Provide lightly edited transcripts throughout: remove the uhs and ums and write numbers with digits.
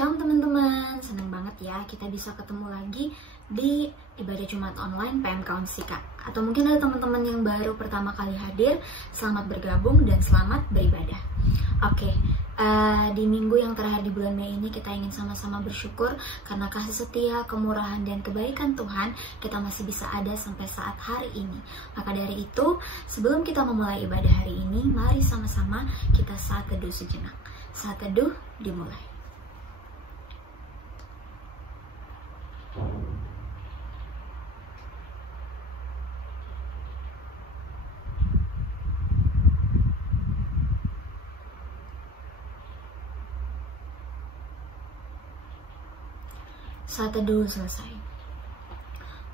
Shalom teman-teman, senang banget ya kita bisa ketemu lagi di ibadah Jumat online PMK Unsika. Atau mungkin ada teman-teman yang baru pertama kali hadir, selamat bergabung dan selamat beribadah. Oke, di minggu yang terakhir di bulan Mei ini kita ingin sama-sama bersyukur karena kasih setia, kemurahan, dan kebaikan Tuhan kita masih bisa ada sampai saat hari ini. Maka dari itu, sebelum kita memulai ibadah hari ini, mari sama-sama kita saat teduh sejenak. Saat teduh dimulai. Saat teduh selesai.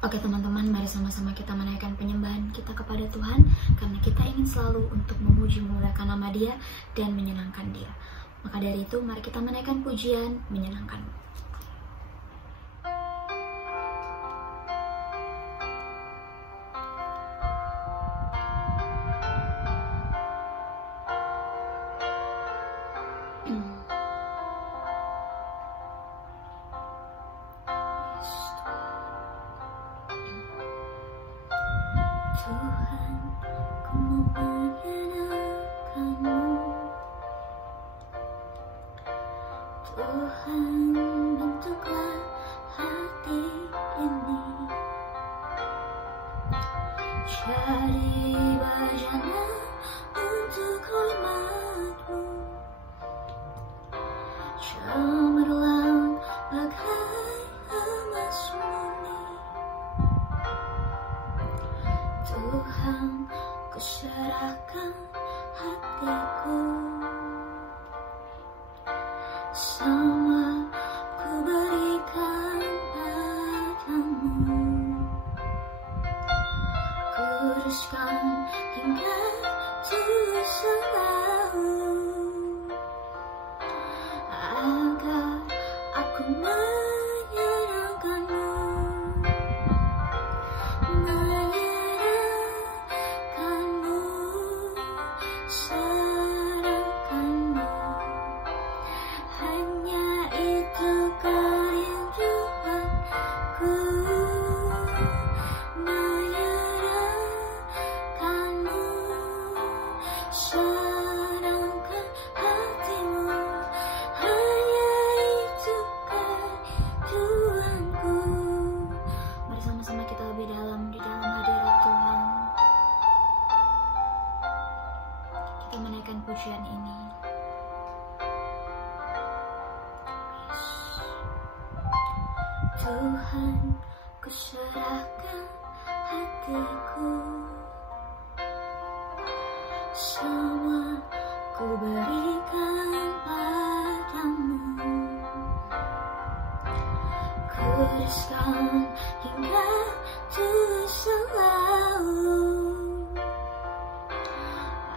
Oke teman-teman, mari sama-sama kita menaikkan penyembahan kita kepada Tuhan karena kita ingin selalu untuk memuji memuliakan nama Dia dan menyenangkan Dia. Maka dari itu mari kita menaikkan pujian menyenangkan-Mu. Tuhan, ku menyenangkan-Mu. Tuhan, bentuklah hati ini jadi bejana untuk hormat-Mu, cemerlang bagai emas murni. Tuhan, ku serahkan hatiku, semua ku berikan padamu. Kuduskan hingga Tuhan selalu, agar aku menyenangkan-Mu. Pujian ini. Tuhan, ku serahkan hatiku, semua ku berikan padamu. Kuduskan hingga Tuhan selalu,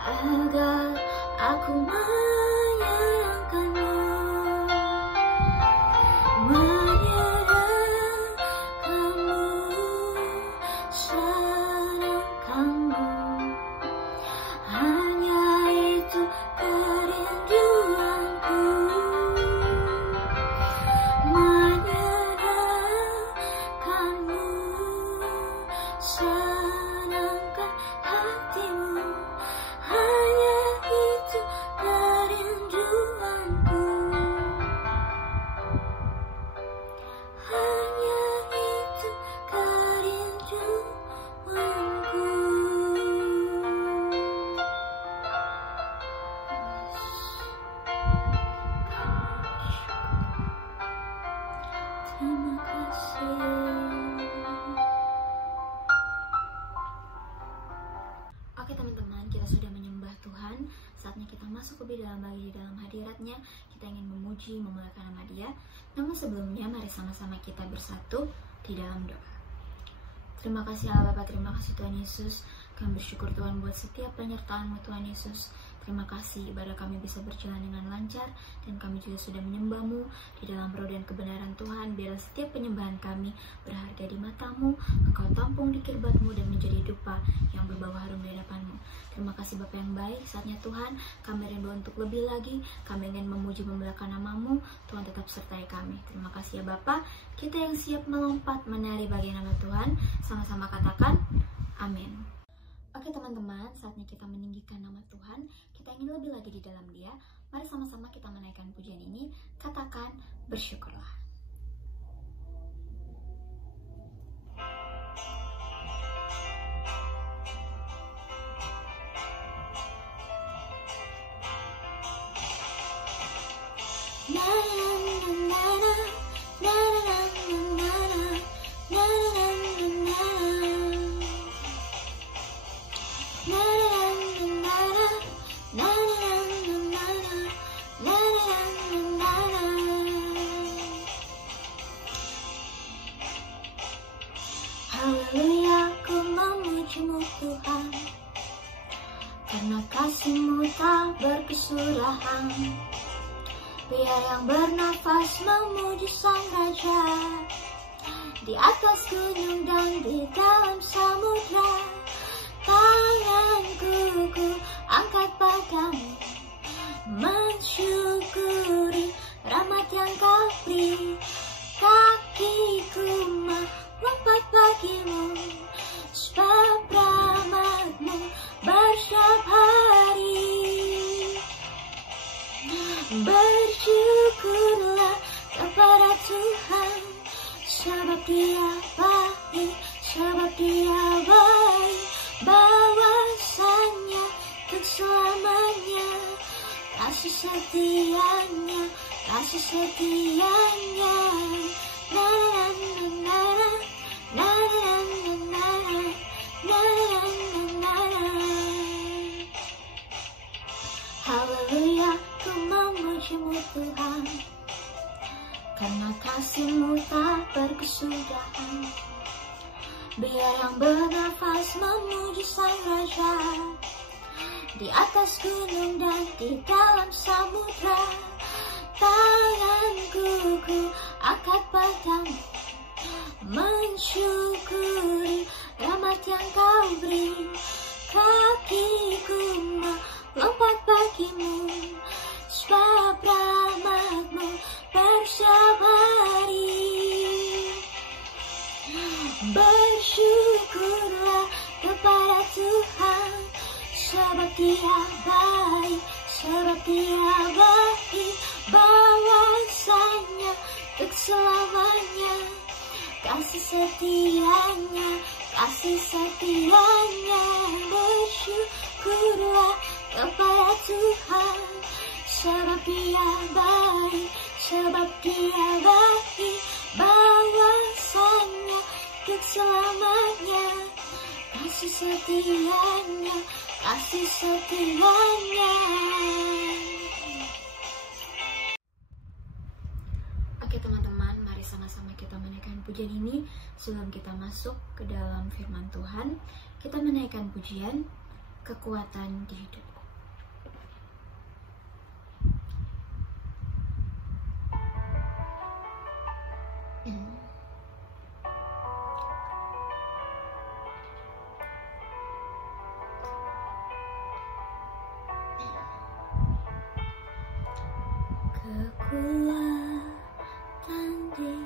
agar aku menyenangkan-Mu, menyenangkan-Mu, senangkan-Mu. Hanya itu kerinduanku, menyenangkan-Mu, senangkan hati-Mu. Hanya itu kerinduanku, hanya itu kerinduanku. Terima kasih. Oke teman-teman, kita sudah menyembah Tuhan. Saatnya kita masuk lebih dalam lagi di dalam hadirat-Nya. Kita ingin memuji, memuliakan nama Dia. Namun sebelumnya, mari sama-sama kita bersatu di dalam doa. Terima kasih Allah Bapa, terima kasih Tuhan Yesus. Kami bersyukur Tuhan buat setiap penyertaan-Mu Tuhan Yesus. Terima kasih ibadah kami bisa berjalan dengan lancar, dan kami juga sudah menyembah-Mu di dalam roh dan kebenaran Tuhan. Biarlah setiap penyembahan kami berharga di mata-Mu, Engkau tampung di kirbat-Mu dan menjadi dupa yang berbau harum di hadapan-Mu. Terima kasih Bapa yang baik. Saatnya Tuhan, kami rindu untuk lebih lagi. Kami ingin memuji memuliakan nama-Mu. Tuhan tetap sertai kami. Terima kasih ya Bapa. Kita yang siap melompat menari bagi nama Tuhan, sama-sama katakan amin. Oke teman-teman, saatnya kita meninggikan nama Tuhan. Kita ingin lebih lagi di dalam Dia. Mari sama-sama kita menaikkan pujian ini. Katakan bersyukurlah. Haleluya, ku memuji-Mu Tuhan, karena kasih-Mu tak berkesudahan. Biar yang bernafas memuji Sang Raja, di atas gunung dan di dalam samudra. Tanganku ku angkat padamu, mensyukuri rahmat yang Kau beri. Kakiku melompat bagimu, sebab rahmat-Mu bersyap hari. Bersyukurlah kepada Tuhan, sebab Dia baik, sebab Dia baik. Bahwasanya untuk selamanya, kasih setianya, kasih setianya. Na na na na na na na na na na. Haleluya, ku memuji-Mu Tuhan, karena kasih-Mu tak berkesudahan. Biar yang bernafas memuji Sang Raja, di atas gunung dan di dalam samudra. Tanganku ku angkat padamu, mensyukuri rahmat yang Kau beri. Kakiku melompat bagimu, sebab rahmat-Mu bersyap hari. Bersyukurlah kepada Tuhan, sebab Dia baik, sebab Dia baik. Bahwasanya untuk selamanya, kasih setianya, kasih setianya. Bersyukurlah kepada Tuhan, sebab Dia baik, sebab Dia baik. Bahwasanya untuk selamanya, kasih setianya, kasih setianya. Oke teman-teman, mari sama-sama kita menaikkan pujian ini. Sebelum kita masuk ke dalam firman Tuhan, kita menaikkan pujian kekuatan di hidupku. Kekuatan di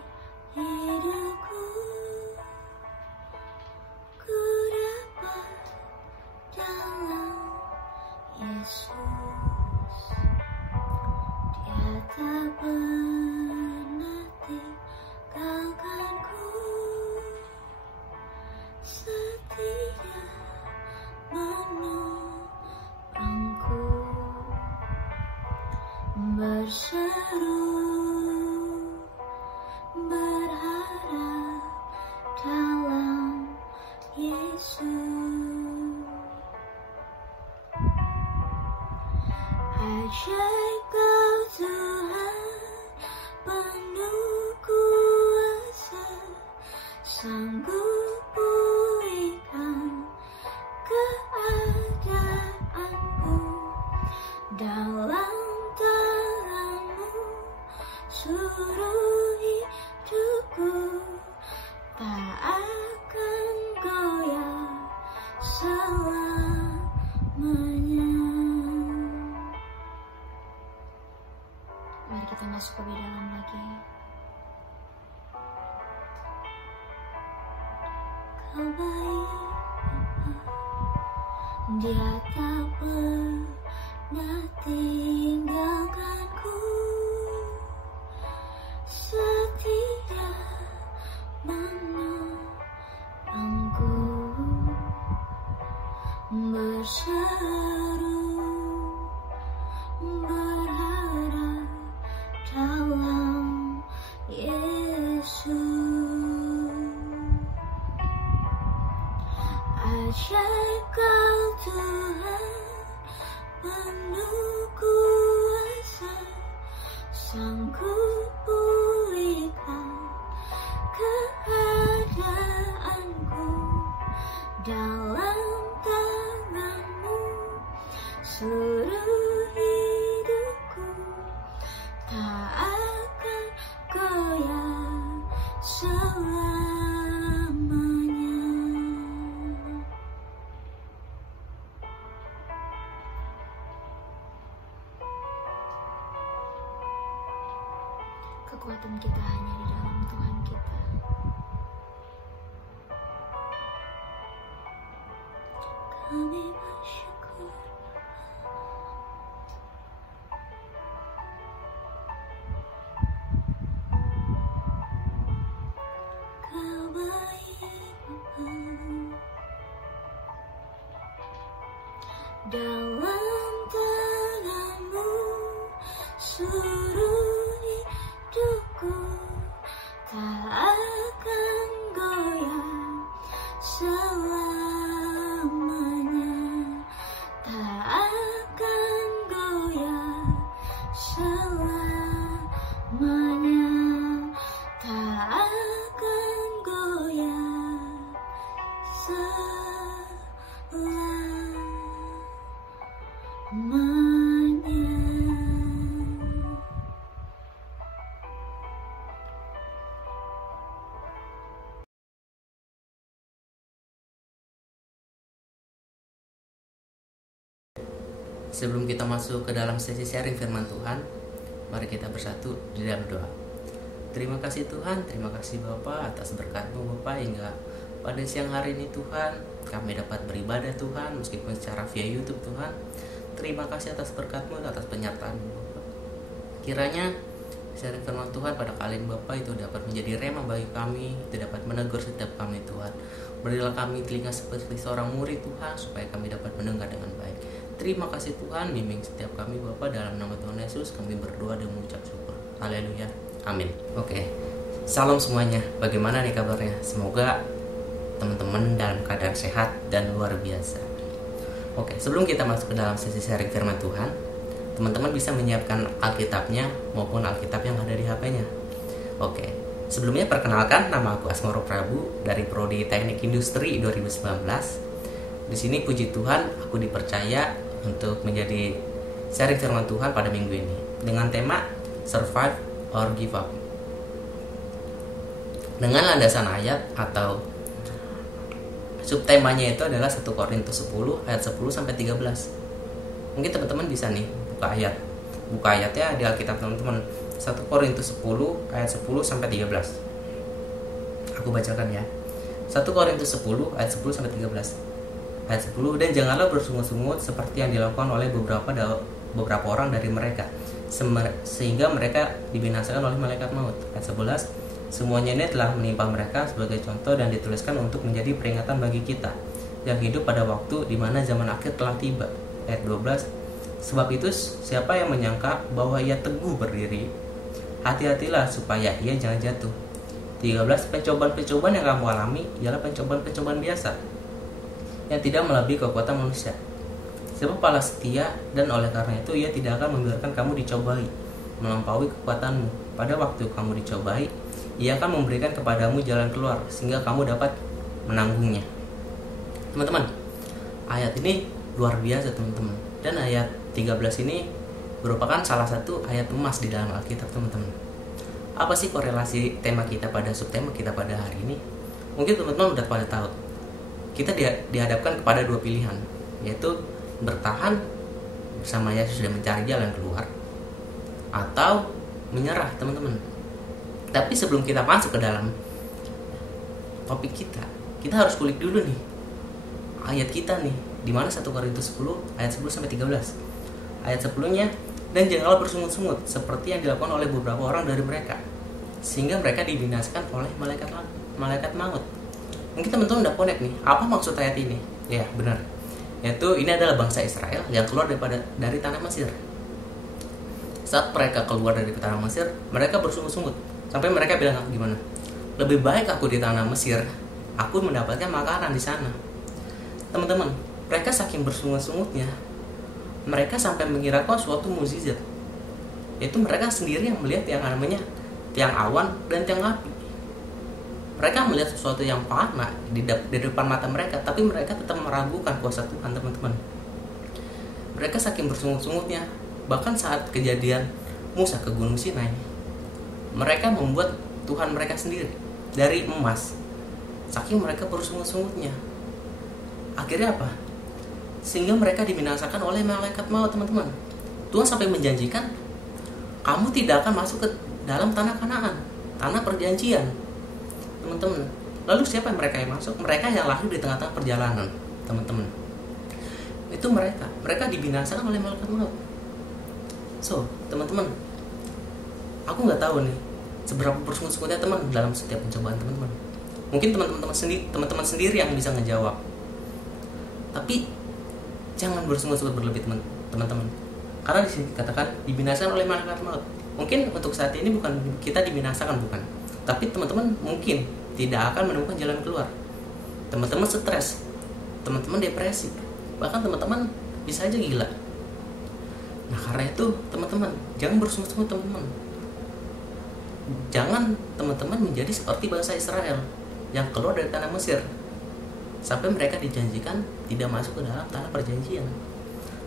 hidupku, ku dapat dalam Yesus. Dia tak pernah tinggalkanku, setia menopangku. Berseru berharap dalam Yesus. Ajaib Kau Tuhan, penuh kuasa, sanggup pulihkan keadaanku. dalam tanganmu, seluruh hidupku tak akan goyah selamanya. Mari kita masuk lebih dalam lagi. Kau baik, Dia tak pernah tinggalkanku, setia menolongku, berseru berharap dalam Yesus. Ajaib Kau Tuhan, penuh kuasa, sanggup pulihkan keadaanku, dalam tanganmu seluruh hidupku tak akan goyah selamanya. Kekuatan kita hanya di dalam Tuhan kita. Kami bersyukur. Kau baik Bapa. Dalam tanganmu seluruh hidupku tak akan goyah selamanya, tak akan goyah selamanya, tak akan goyah selamanya. Sebelum kita masuk ke dalam sesi sharing firman Tuhan, mari kita bersatu di dalam doa. Terima kasih Tuhan, terima kasih Bapa atas berkat-Mu Bapa, hingga pada siang hari ini Tuhan kami dapat beribadah Tuhan, meskipun secara via YouTube Tuhan. Terima kasih atas berkat-Mu, atas penyertaan-Mu Bapa. Kiranya sharing firman Tuhan pada kali ini Bapa itu dapat menjadi rema bagi kami, itu dapat menegur setiap kami Tuhan. Berilah kami telinga seperti seorang murid Tuhan, supaya kami dapat mendengar dengan baik. Terima kasih Tuhan, bimbing setiap kami Bapa, dalam nama Tuhan Yesus kami berdoa dan mengucap syukur. Haleluya, amin. Oke, salam semuanya. Bagaimana nih kabarnya? Semoga teman-teman dalam keadaan sehat dan luar biasa. Oke, sebelum kita masuk ke dalam sesi sharing firman Tuhan, teman-teman bisa menyiapkan Alkitabnya maupun Alkitab yang ada di HP-nya. Oke, sebelumnya perkenalkan, nama aku Asmoro Prabu dari Prodi Teknik Industri 2019. Di sini puji Tuhan, aku dipercaya untuk menjadi sharing firman Tuhan pada minggu ini dengan tema Survive or Give Up. Dengan landasan ayat atau subtemanya itu adalah 1 Korintus 10 ayat 10 sampai 13. Mungkin teman-teman bisa nih buka ayatnya di Alkitab teman-teman. 1 Korintus 10 ayat 10 sampai 13. Aku bacakan ya. 1 Korintus 10 ayat 10 sampai 13. Ayat 10, dan janganlah bersungut-sungut seperti yang dilakukan oleh beberapa orang dari mereka, sehingga mereka dibinasakan oleh malaikat maut. Ayat 11, semuanya ini telah menimpa mereka sebagai contoh dan dituliskan untuk menjadi peringatan bagi kita yang hidup pada waktu di mana zaman akhir telah tiba. Ayat 12, sebab itu siapa yang menyangka bahwa ia teguh berdiri, hati-hatilah supaya ia jangan jatuh. 13, pencobaan-pencobaan yang kamu alami ialah pencobaan-pencobaan biasa yang tidak melebihi kekuatan manusia. Sebab Allah setia, dan oleh karena itu ia tidak akan membiarkan kamu dicobai melampaui kekuatanmu. Pada waktu kamu dicobai, ia akan memberikan kepadamu jalan keluar sehingga kamu dapat menanggungnya. Teman-teman, ayat ini luar biasa teman-teman. Dan ayat 13 ini merupakan salah satu ayat emas di dalam Alkitab, teman-teman. Apa sih korelasi tema kita pada subtema kita pada hari ini? Mungkin teman-teman udah pada tahu. Kita dihadapkan kepada dua pilihan, yaitu bertahan bersama Yesus dan mencari jalan keluar, atau menyerah, teman-teman. Tapi sebelum kita masuk ke dalam topik kita harus kulik dulu nih ayat kita nih, di mana 1 Korintus 10 ayat 10 sampai 13. Ayat 10-nya, dan janganlah bersungut-sungut seperti yang dilakukan oleh beberapa orang dari mereka, sehingga mereka dibinasakan oleh malaikat maut. Mungkin teman-teman udah connect nih, apa maksud ayat ini? Ya, benar. Yaitu ini adalah bangsa Israel yang keluar dari tanah Mesir. Saat mereka keluar dari tanah Mesir, mereka bersungut-sungut. Sampai mereka bilang gimana? Lebih baik aku di tanah Mesir, aku mendapatkan makanan di sana. Teman-teman, mereka saking bersungut-sungutnya, mereka sampai mengirakan suatu mukjizat, yaitu mereka sendiri yang melihat yang namanya tiang awan dan tiang api. Mereka melihat sesuatu yang fana di depan mata mereka, tapi mereka tetap meragukan kuasa Tuhan, teman-teman. Mereka saking bersungut-sungutnya, bahkan saat kejadian Musa ke Gunung Sinai, mereka membuat Tuhan mereka sendiri dari emas. Saking mereka bersungut-sungutnya, akhirnya apa? Sehingga mereka dibinasakan oleh malaikat maut, teman-teman. Tuhan sampai menjanjikan, kamu tidak akan masuk ke dalam tanah Kanaan, tanah perjanjian, teman-teman. Lalu siapa mereka yang masuk? Mereka yang lahir di tengah-tengah perjalanan, teman-teman. Itu mereka dibinasakan oleh malaikat maut. So, teman-teman, aku nggak tahu nih seberapa bersungut-sungutnya teman dalam setiap pencobaan, teman-teman. Mungkin teman-teman sendiri yang bisa ngejawab. Tapi jangan bersungut-sungut berlebih, teman-teman. Karena di sini dikatakan dibinasakan oleh malaikat maut. Mungkin untuk saat ini bukan kita dibinasakan, bukan. Tapi teman-teman mungkin tidak akan menemukan jalan keluar. Teman-teman stres, teman-teman depresi, bahkan teman-teman bisa aja gila. Nah, karena itu teman-teman jangan bersungut-sungut, teman-teman. Jangan teman-teman menjadi seperti bangsa Israel yang keluar dari tanah Mesir sampai mereka dijanjikan tidak masuk ke dalam tanah perjanjian.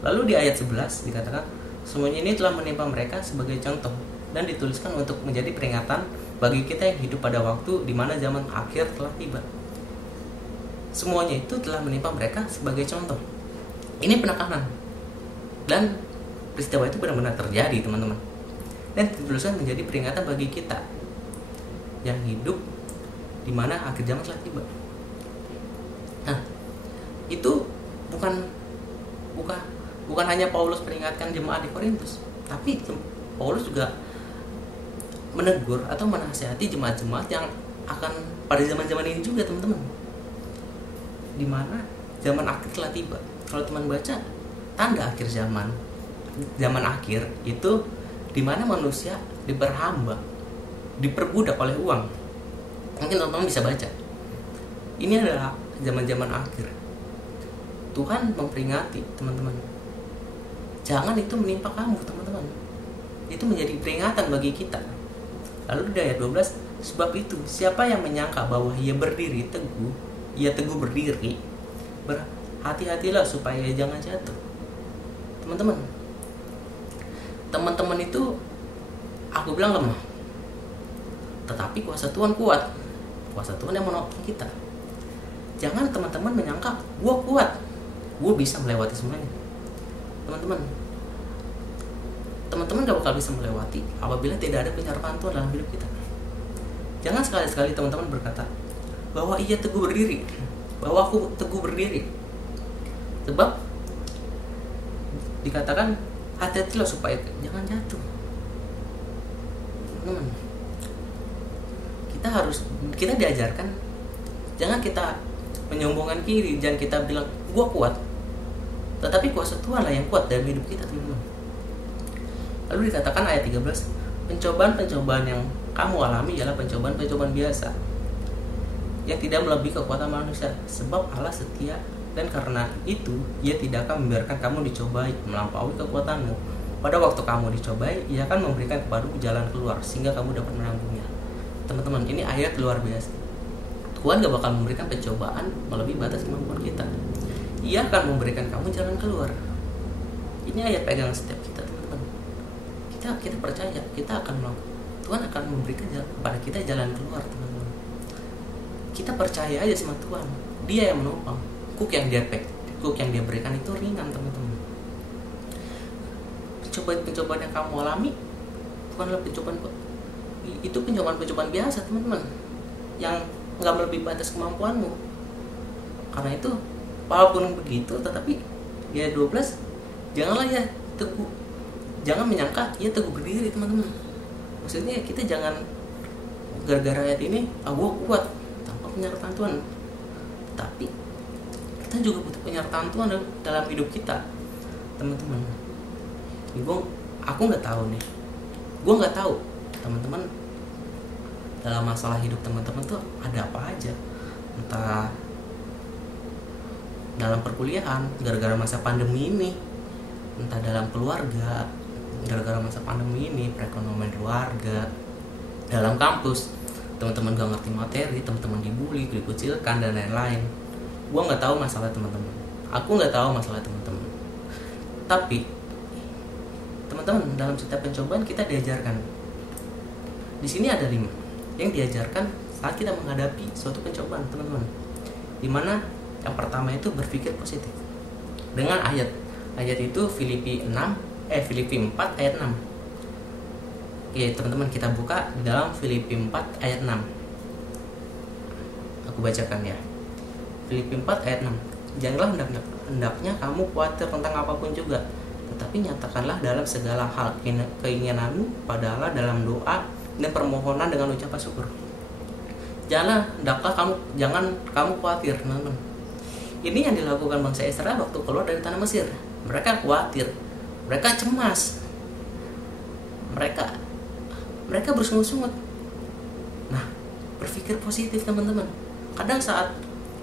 Lalu di ayat 11 dikatakan, semuanya ini telah menimpa mereka sebagai contoh dan dituliskan untuk menjadi peringatan bagi kita yang hidup pada waktu di mana zaman akhir telah tiba. Semuanya itu telah menimpa mereka sebagai contoh. Ini penekanan. Dan peristiwa itu benar-benar terjadi, teman-teman. Dan dituliskan menjadi peringatan bagi kita yang hidup di mana akhir zaman telah tiba. Nah, itu bukan hanya Paulus peringatkan jemaat di Korintus, tapi Paulus juga menegur atau menasihati jemaat-jemaat yang akan pada zaman-zaman ini juga, teman-teman. Di mana zaman akhir telah tiba. Kalau teman baca tanda akhir zaman akhir itu di mana manusia diperhamba, diperbudak oleh uang. Mungkin teman-teman bisa baca. Ini adalah zaman-zaman akhir. Tuhan memperingati, teman-teman. Jangan itu menimpa kamu, teman-teman. Itu menjadi peringatan bagi kita. Lalu di ayat 12, sebab itu siapa yang menyangka bahwa ia teguh berdiri, berhati-hatilah supaya ia jangan jatuh. Teman-teman itu aku bilang lemah, tetapi kuasa Tuhan kuat. Kuasa Tuhan yang menolong kita. Jangan teman-teman menyangka gue kuat, gue bisa melewati semuanya. Teman-teman gak bakal bisa melewati apabila tidak ada penyertaan Tuhan dalam hidup kita. Jangan sekali-sekali teman-teman berkata bahwa ia teguh berdiri, bahwa aku teguh berdiri. Sebab dikatakan hati-hatilah supaya jangan jatuh. Teman-teman, kita diajarkan jangan kita menyombongkan kiri, jangan kita bilang gua kuat, tetapi kuasa Tuhan lah yang kuat dalam hidup kita, teman-teman. Lalu dikatakan ayat 13, pencobaan-pencobaan yang kamu alami ialah pencobaan-pencobaan biasa yang tidak melebihi kekuatan manusia, sebab Allah setia dan karena itu ia tidak akan membiarkan kamu dicobai melampaui kekuatanmu. Pada waktu kamu dicobai, ia akan memberikan kepadamu jalan keluar sehingga kamu dapat menanggungnya. Teman-teman, ini ayat luar biasa. Tuhan gak bakal memberikan pencobaan melebihi batas kemampuan kita. Ia akan memberikan kamu jalan keluar. ini ayat pegangan setiap kita, teman-teman. Kita percaya kita akan melakukan, Tuhan akan memberikan kepada kita jalan keluar, teman-teman. Kita percaya aja sama Tuhan, Dia yang menopang. Kuk yang dia berikan itu ringan, teman-teman. Pencobaan yang kamu alami bukanlah pencobaan biasa, teman-teman, yang nggak melebihi batas kemampuanmu. Karena itu, walaupun begitu, tetapi ya 12, jangan menyangka ya teguh berdiri, teman-teman. Maksudnya kita jangan gara-gara ayat ini, gua kuat tanpa penyertaan Tuhan. Tapi kita juga butuh penyertaan Tuhan dalam hidup kita, teman-teman. Aku nggak tahu nih, gue nggak tahu teman-teman dalam masalah hidup teman-teman tuh ada apa aja, entah dalam perkuliahan gara-gara masa pandemi ini, entah dalam keluarga gara-gara masa pandemi ini, perekonomian keluarga, dalam kampus teman-teman gak ngerti materi, teman-teman dibully, dikucilkan dan lain-lain. Gue nggak tahu masalah teman-teman, aku nggak tahu masalah teman-teman, tapi teman-teman, dalam setiap pencobaan kita diajarkan. Di sini ada 5 yang diajarkan saat kita menghadapi suatu pencobaan, teman-teman. Dimana yang pertama itu berpikir positif. Dengan ayat itu Filipi 4 ayat 6. Oke, teman-teman, kita buka di dalam Filipi 4 ayat 6. Aku bacakan ya. Filipi 4 ayat 6. Janganlah hendaknya kamu khawatir tentang apapun juga, tetapi nyatakanlah dalam segala hal keinginanmu pada Allah dalam doa dan permohonan dengan ucapan syukur. Jangan kamu khawatir, teman-teman. Ini yang dilakukan bangsa Israel waktu keluar dari tanah Mesir. Mereka khawatir, mereka cemas, mereka bersungut-sungut. Nah, berpikir positif, teman-teman. Kadang saat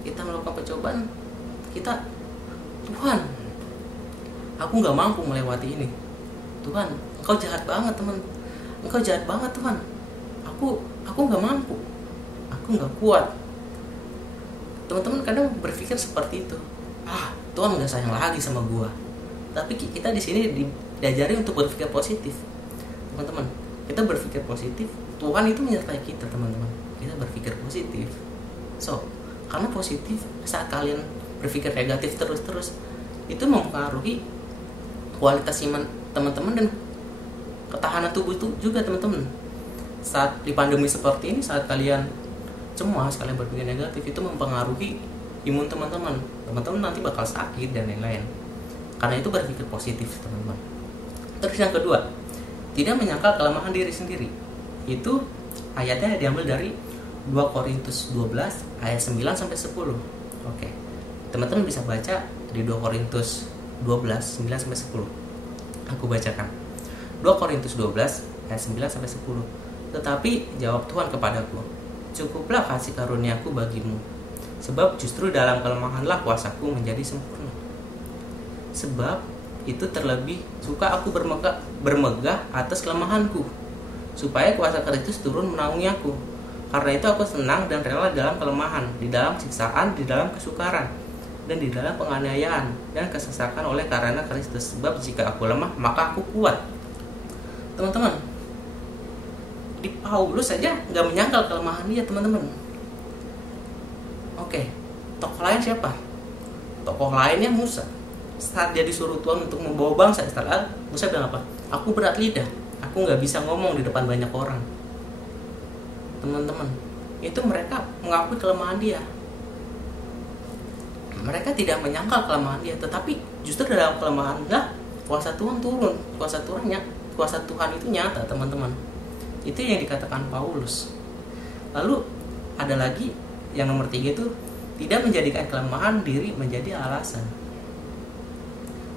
kita melakukan pencobaan, Tuhan, aku nggak mampu melewati ini. Tuhan, Engkau jahat banget, teman. Engkau jahat banget, Tuhan. Aku nggak mampu. Aku nggak kuat. Teman-teman kadang berpikir seperti itu. Tuhan nggak sayang lagi sama gua. Tapi kita di sini diajari untuk berpikir positif, teman-teman. Kita berpikir positif. Tuhan itu menyertai kita, teman-teman. Kita berpikir positif. Karena positif, saat kalian berpikir negatif terus, itu mempengaruhi kualitas iman teman-teman dan ketahanan tubuh itu juga, teman-teman. Saat di pandemi seperti ini, saat kalian cemas, kalian berpikir negatif, itu mempengaruhi imun teman-teman. Teman-teman nanti bakal sakit dan lain-lain. Karena itu berpikir positif, teman-teman. Terus yang kedua, tidak menyangkal kelemahan diri sendiri. Itu ayatnya diambil dari 2 Korintus 12 ayat 9 sampai 10. Oke. Teman-teman bisa baca di 2 Korintus 12 9 sampai 10. Aku bacakan. 2 Korintus 12 ayat 9 sampai 10. Tetapi jawab Tuhan kepadaku, cukuplah kasih karuniaku bagimu, sebab justru dalam kelemahanlah kuasaku menjadi sempurna. Sebab itu terlebih suka aku bermegah atas kelemahanku, supaya kuasa Kristus turun menaungi aku. Karena itu aku senang dan rela dalam kelemahan, di dalam siksaan, di dalam kesukaran, dan di dalam penganiayaan dan kesesakan oleh karena Kristus. Sebab jika aku lemah, maka aku kuat. Teman-teman, di Paulus saja nggak menyangkal kelemahan dia, teman-teman. Oke, tokoh lain siapa? Tokoh lainnya Musa. Saat dia disuruh Tuhan untuk membawa bangsa Israel, Musa bilang apa? Aku berat lidah, aku nggak bisa ngomong di depan banyak orang. Teman-teman, itu mereka mengakui kelemahan dia. Mereka tidak menyangkal kelemahan dia, tetapi justru dalam kelemahan kuasa Tuhan turun. Kuasa Tuhan itu nyata, teman-teman. Itu yang dikatakan Paulus. Lalu ada lagi yang nomor 3 itu tidak menjadikan kelemahan diri menjadi alasan.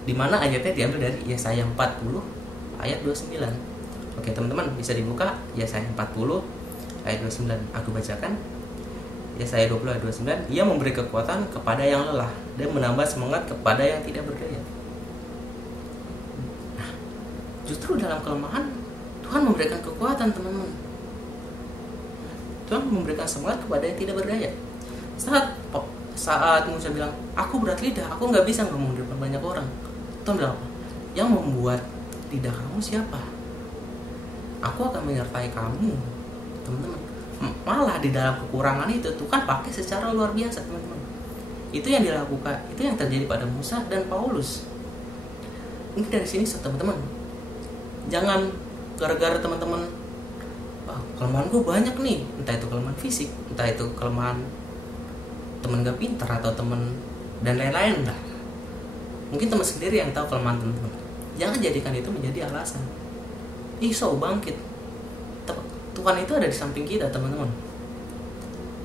Dimana ayatnya diambil dari Yesaya 40 ayat 29. Oke, teman-teman bisa dibuka Yesaya 40 ayat 29. Aku bacakan. Yesaya 20 ayat 29. Ia memberi kekuatan kepada yang lelah dan menambah semangat kepada yang tidak berdaya. Nah, justru dalam kelemahan Tuhan memberikan kekuatan, teman-teman. Tuhan memberikan semangat kepada yang tidak berdaya. Saat Musa bilang, aku berat lidah, aku nggak bisa ngomong di depan banyak orang. Tuhan bilang apa? Yang membuat lidah kamu siapa? Aku akan menyertai kamu, teman-teman. Malah di dalam kekurangan itu Tuhan pakai secara luar biasa, teman-teman. Itu yang dilakukan, itu yang terjadi pada Musa dan Paulus. Mungkin dari sini teman-teman, jangan gara-gara teman-teman, kelemahan gue banyak nih, entah itu kelemahan fisik, entah itu kelemahan teman gak pintar atau teman dan lain-lain lah. Mungkin teman sendiri yang tahu kelemahan teman-teman. Jangan jadikan itu menjadi alasan. So bangkit. Tuhan itu ada di samping kita, teman-teman.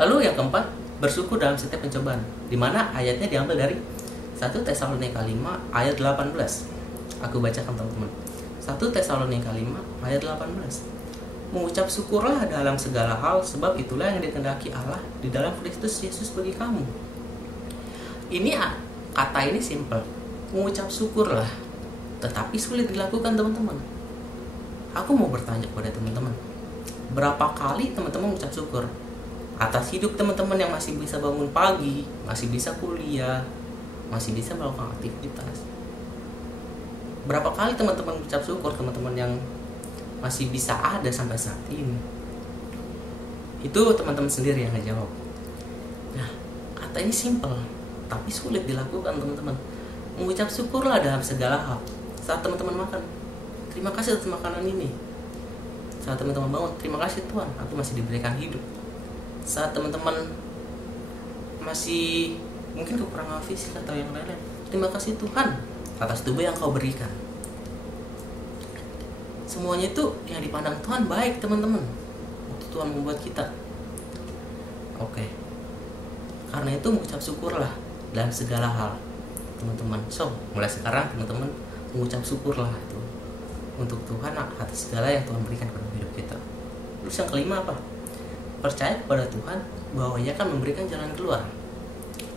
Lalu yang keempat, bersyukur dalam setiap pencobaan. Di mana ayatnya diambil dari 1 Tesalonika 5 ayat 18. Aku bacakan, teman-teman. 1 Tesalonika 5 ayat 18. Mengucap syukurlah dalam segala hal, sebab itulah yang dikehendaki Allah di dalam Kristus Yesus bagi kamu. Ini kata ini simple. Mengucap syukurlah, tetapi sulit dilakukan, teman-teman. Aku mau bertanya kepada teman-teman, berapa kali teman-teman mengucap syukur atas hidup teman-teman yang masih bisa bangun pagi, masih bisa kuliah, masih bisa melakukan aktivitas? Berapa kali teman-teman mengucap syukur teman-teman yang masih bisa ada sampai saat ini? Itu teman-teman sendiri yang ngejawab. Nah, kata ini simple, tapi sulit dilakukan, teman-teman. Mengucap syukurlah dalam segala hal. Saat teman-teman makan, terima kasih atas makanan ini. Saat teman-teman bangun, terima kasih Tuhan, aku masih diberikan hidup. Saat teman-teman masih mungkin kekurangan fisik atau yang lain-lain, terima kasih Tuhan atas tubuh yang kau berikan. Semuanya itu yang dipandang Tuhan baik, teman-teman, waktu Tuhan membuat kita. Oke. Karena itu mengucap syukurlah dalam segala hal, teman-teman. So, mulai sekarang teman-teman mengucap syukurlah itu untuk Tuhan atas segala yang Tuhan berikan kepada hidup kita. Terus yang kelima apa? Percaya kepada Tuhan bahwa Ia akan memberikan jalan keluar.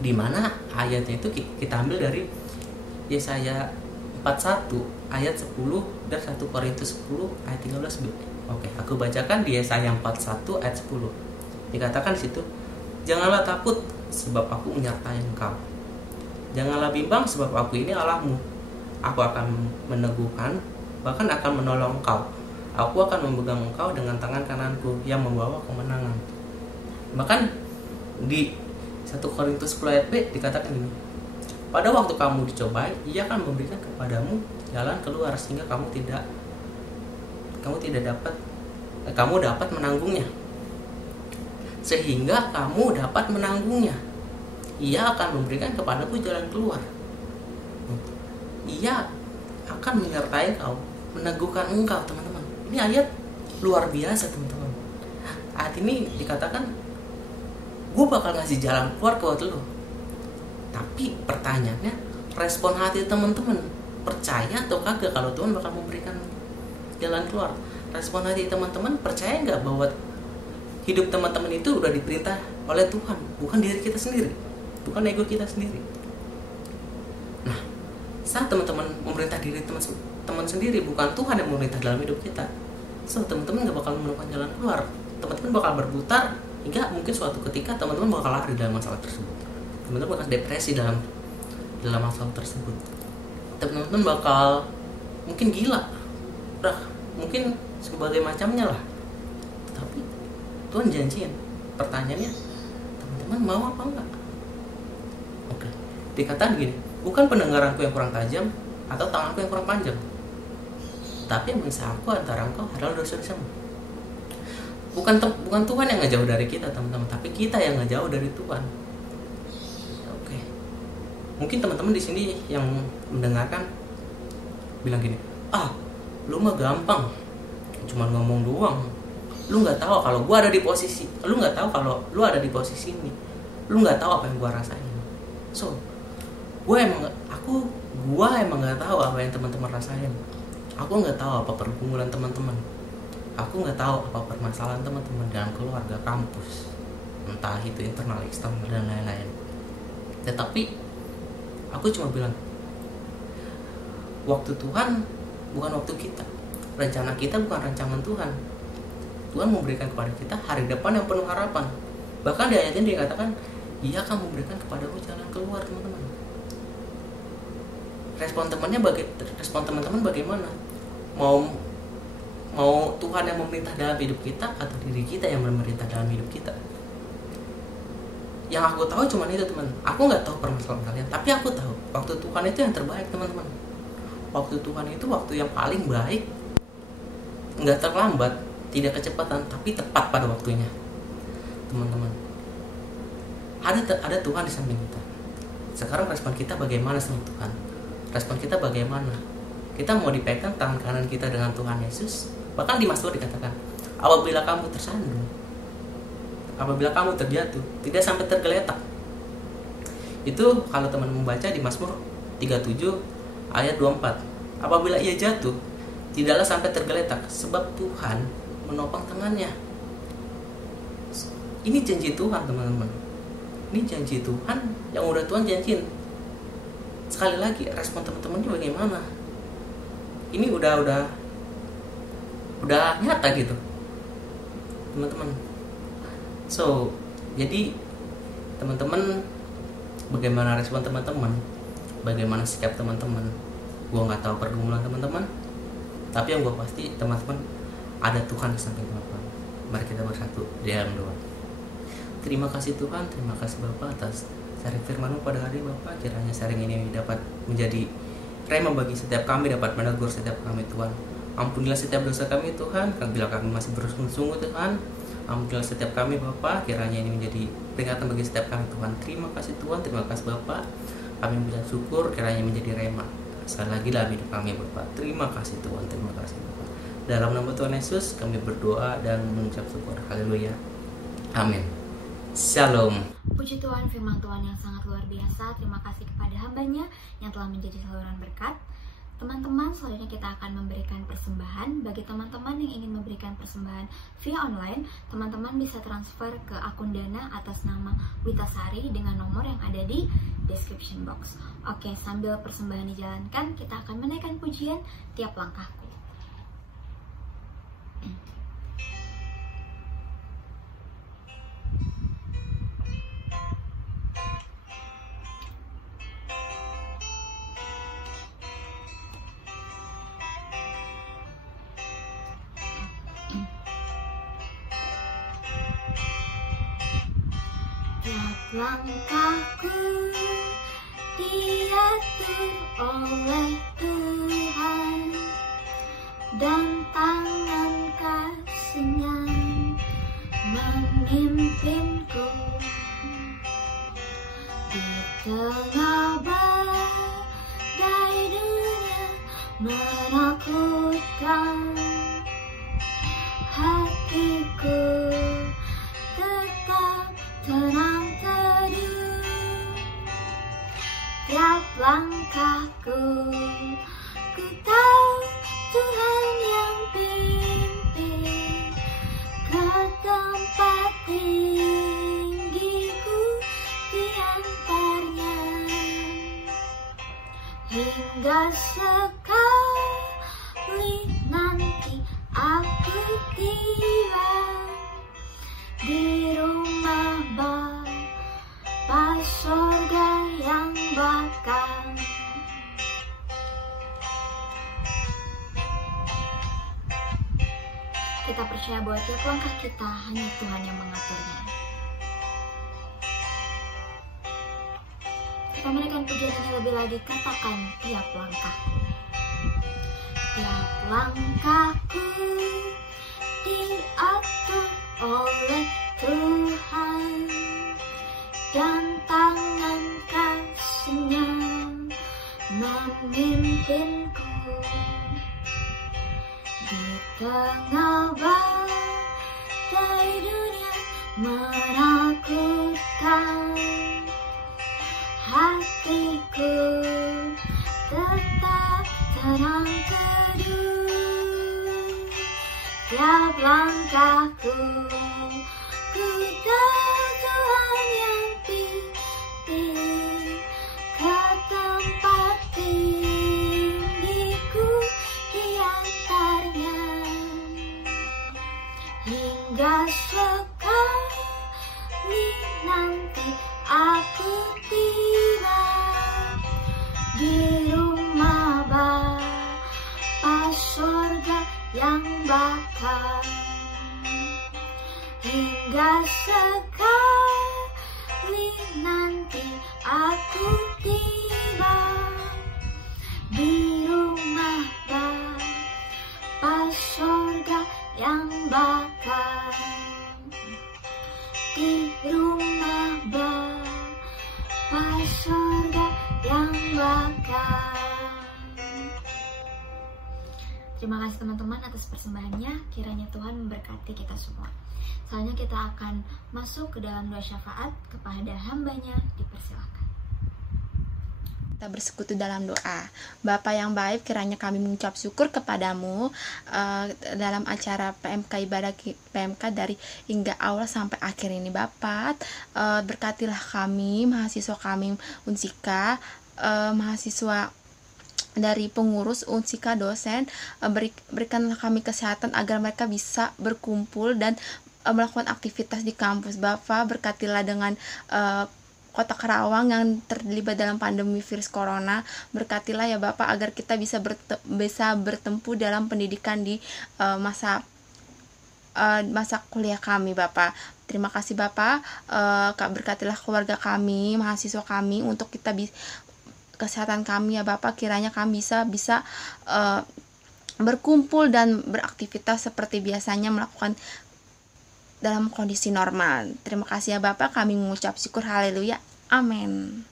Di mana ayatnya itu kita ambil dari Yesaya 41 ayat 10 dan 1 Korintus 10 ayat 13b. Oke, aku bacakan di Yesaya 41 ayat 10. Dikatakan di situ, janganlah takut sebab aku menyertai engkau. Janganlah bimbang sebab aku ini Allahmu. Aku akan meneguhkan, bahkan akan menolong engkau. Aku akan memegang engkau dengan tangan kananku yang membawa kemenangan. Bahkan di 1 Korintus 10 ayat B dikatakan ini, pada waktu kamu dicobai, Ia akan memberikan kepadamu jalan keluar sehingga kamu dapat menanggungnya. Sehingga kamu dapat menanggungnya. Ia akan memberikan kepadamu jalan keluar. Ia akan menyertai engkau, meneguhkan engkau, teman-teman. Ini ayat luar biasa, teman-teman. Ayat ini dikatakan, gue bakal ngasih jalan keluar buat lo. Tapi pertanyaannya, respon hati teman-teman, percaya atau kagak kalau Tuhan bakal memberikan jalan keluar? Respon hati teman-teman, percaya nggak bahwa hidup teman-teman itu udah diperintah oleh Tuhan, bukan diri kita sendiri, bukan ego kita sendiri. Nah, saat teman-teman memerintah diri teman sendiri, bukan Tuhan yang memerintah dalam hidup kita, so teman-teman nggak bakal menemukan jalan keluar. Teman-teman bakal berputar hingga mungkin suatu ketika teman-teman bakal lari dalam masalah tersebut. Teman-teman bakal depresi dalam masalah tersebut. Teman-teman bakal mungkin gila, mungkin sebagai macamnya lah. Tapi Tuhan janjiin. Pertanyaannya, teman-teman mau apa enggak? Oke. Dikatakan gini, bukan pendengaranku yang kurang tajam atau tanganku yang kurang panjang, tapi yang memisah aku antara engkau adalah dosa-dosamu. Bukan Tuhan yang ngejauh dari kita, teman-teman, tapi kita yang ngejauh dari Tuhan. Oke. Mungkin teman-teman di sini yang mendengarkan bilang gini, lu mah gampang, cuma ngomong doang. Lu nggak tahu kalau gua ada di posisi, lu nggak tahu kalau lu ada di posisi ini, lu nggak tahu apa yang gua rasain. So, gua emang nggak tahu apa yang teman-teman rasain. Aku nggak tahu apa pergumulan teman-teman. Aku nggak tahu apa permasalahan teman-teman dalam keluarga, kampus, entah itu internal, eksternal dan lain-lain. Tetapi aku cuma bilang, waktu Tuhan bukan waktu kita. Rencana kita bukan rancangan Tuhan. Tuhan memberikan kepada kita hari depan yang penuh harapan. Bahkan di ayat ini dikatakan, Ia akan memberikan kepadamu jalan keluar, teman-teman. respon teman-teman bagaimana? Mau Tuhan yang memerintah dalam hidup kita atau diri kita yang memerintah dalam hidup kita? Yang aku tahu cuma itu, teman. Aku nggak tahu permasalahan kalian, tapi aku tahu waktu Tuhan itu yang terbaik, teman-teman. Waktu Tuhan itu waktu yang paling baik, nggak terlambat, tidak kecepatan, tapi tepat pada waktunya, teman-teman. Ada Tuhan di samping kita. Sekarang respon kita bagaimana sama Tuhan? Respon kita bagaimana? Kita mau dipegang tangan kanan kita dengan Tuhan Yesus. Bahkan di Mazmur dikatakan, apabila kamu tersandung, apabila kamu terjatuh, tidak sampai tergeletak. Itu kalau teman membaca di Mazmur 37 ayat 24. Apabila ia jatuh, tidaklah sampai tergeletak, sebab Tuhan menopang tangannya. Ini janji Tuhan, teman-teman. Ini janji Tuhan yang udah Tuhan janjiin. Sekali lagi, respon teman-temannya bagaimana? Ini udah nyata gitu, teman-teman. So, jadi teman-teman, bagaimana respon teman-teman? Bagaimana sikap teman-teman? Gua nggak tahu pergumulan teman-teman, tapi yang gua pasti teman-teman ada Tuhan di samping teman-teman. Mari kita bersatu di dalam doa. Terima kasih Tuhan, terima kasih Bapa atas sharing firman-Mu pada hari ini, Bapa. Kiranya sharing ini dapat menjadi rema bagi setiap kami, dapat menegur setiap kami, Tuhan. Ampunilah setiap dosa kami, Tuhan. Bila kami masih bersungguh-sungguh, Tuhan, ampunilah setiap kami, Bapa. Kiranya ini menjadi peringatan bagi setiap kami, Tuhan. Terima kasih Tuhan, terima kasih Bapa. Kami mengucap syukur, kiranya menjadi rema sekali lagi dalam hidup kami, Bapa. Terima kasih Tuhan, terima kasih Bapa. Dalam nama Tuhan Yesus kami berdoa dan mengucap syukur. Haleluya. Amin. Shalom. Puji Tuhan, firman Tuhan yang sangat luar biasa. Terima kasih kepada hamba-Nya yang telah menjadi saluran berkat. Teman-teman, selanjutnya kita akan memberikan persembahan. Bagi teman-teman yang ingin memberikan persembahan via online, teman-teman bisa transfer ke akun Dana atas nama Witasari dengan nomor yang ada di description box. Oke, sambil persembahan dijalankan, kita akan menaikkan pujian tiap langkahku. Tiap langkahku diatur oleh Tuhan, dan tangan kasih-Nya memimpinku. Di tengah badai dunia menakutkan, hatiku tetap tenang teduh. Tiap langkahku, ku tahu Tuhan yang pimpin ke tempat tinggiku diantarnya, hingga sekali nanti aku tiba di rumah Bapa surga yang bakal. Kita percaya bahwa tiap langkah kita hanya Tuhan yang mengaturnya. Kita menaikkan pujian ini lebih lagi, katakan tiap langkahku. Tiap langkahku diatur oleh Tuhan, dan tangan kasih-Nya memimpinku. Di tengah badai dunia menakutkan, hatiku tetap tenang teduh. Tiap langkahku, ku tahu Tuhan yang pimpin ke tempat tinggiku diantarnya, hingga sekali nanti aku tiba di rumah yang bakal, hingga sekali nanti aku tiba di rumah Bapa surga yang bakal, di rumah Bapa surga yang bakal. Terima kasih teman-teman atas persembahannya. Kiranya Tuhan memberkati kita semua. Selanjutnya kita akan masuk ke dalam doa syafaat kepada hambanya. Dipersilakan. Kita bersekutu dalam doa. Bapa yang baik, kiranya kami mengucap syukur kepadamu dalam acara PMK ibadah PMK dari hingga awal sampai akhir ini. Bapa, berkatilah kami, mahasiswa kami Unsika, mahasiswa dari pengurus Unsika, dosen, berikanlah kami kesehatan agar mereka bisa berkumpul dan melakukan aktivitas di kampus. Bapa, berkatilah dengan Kota Karawang yang terlibat dalam pandemi virus corona. Berkatilah ya Bapak agar kita bisa bertempuh dalam pendidikan di masa kuliah kami Bapak. Terima kasih Bapak. Berkatilah keluarga kami, mahasiswa kami, untuk kita kesehatan kami ya Bapak. Kiranya kami bisa berkumpul dan beraktivitas seperti biasanya, melakukan dalam kondisi normal. Terima kasih ya Bapak, kami mengucap syukur. Haleluya, amin.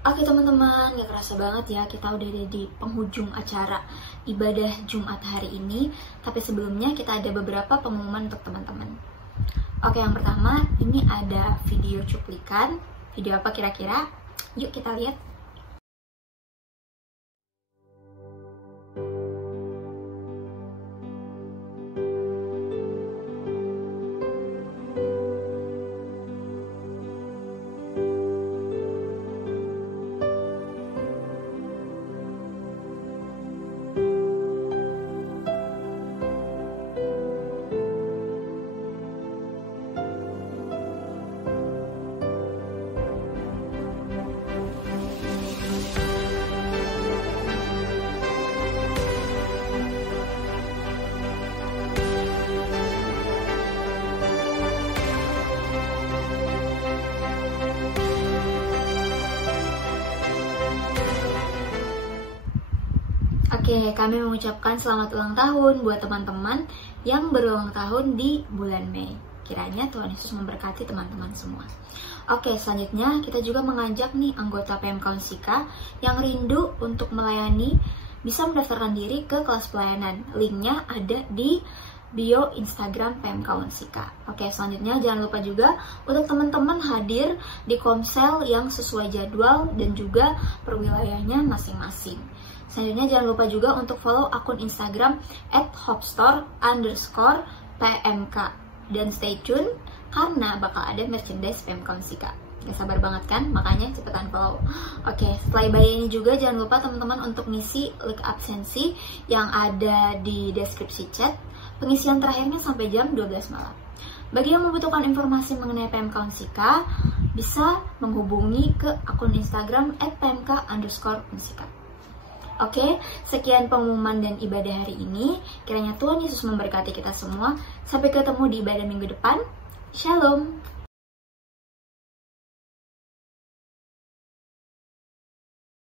Oke teman-teman, gak kerasa banget ya kita udah ada di penghujung acara ibadah Jumat hari ini. Tapi sebelumnya kita ada beberapa pengumuman untuk teman-teman. Oke, yang pertama ini ada video cuplikan. Video apa kira-kira? Yuk kita lihat. Oke, kami mengucapkan selamat ulang tahun buat teman-teman yang berulang tahun di bulan Mei. Kiranya Tuhan Yesus memberkati teman-teman semua. Oke, selanjutnya kita juga mengajak nih anggota PMK Unsika yang rindu untuk melayani bisa mendaftarkan diri ke kelas pelayanan. Linknya ada di bio Instagram PMK Unsika. Oke, selanjutnya jangan lupa juga untuk teman-teman hadir di komsel yang sesuai jadwal dan juga perwilayahnya masing-masing. Selanjutnya jangan lupa juga untuk follow akun Instagram @hopstore_pmk dan stay tune karena bakal ada merchandise PMK Unsika. Gak sabar banget kan? Makanya cepetan follow. Oke, setelah ibadah ini juga jangan lupa teman-teman untuk ngisi link absensi yang ada di deskripsi chat. Pengisian terakhirnya sampai jam 12 malam. Bagi yang membutuhkan informasi mengenai PMK Unsika, bisa menghubungi ke akun Instagram @pmk_unsika. Oke, sekian pengumuman dan ibadah hari ini. Kiranya Tuhan Yesus memberkati kita semua. Sampai ketemu di ibadah minggu depan. Shalom.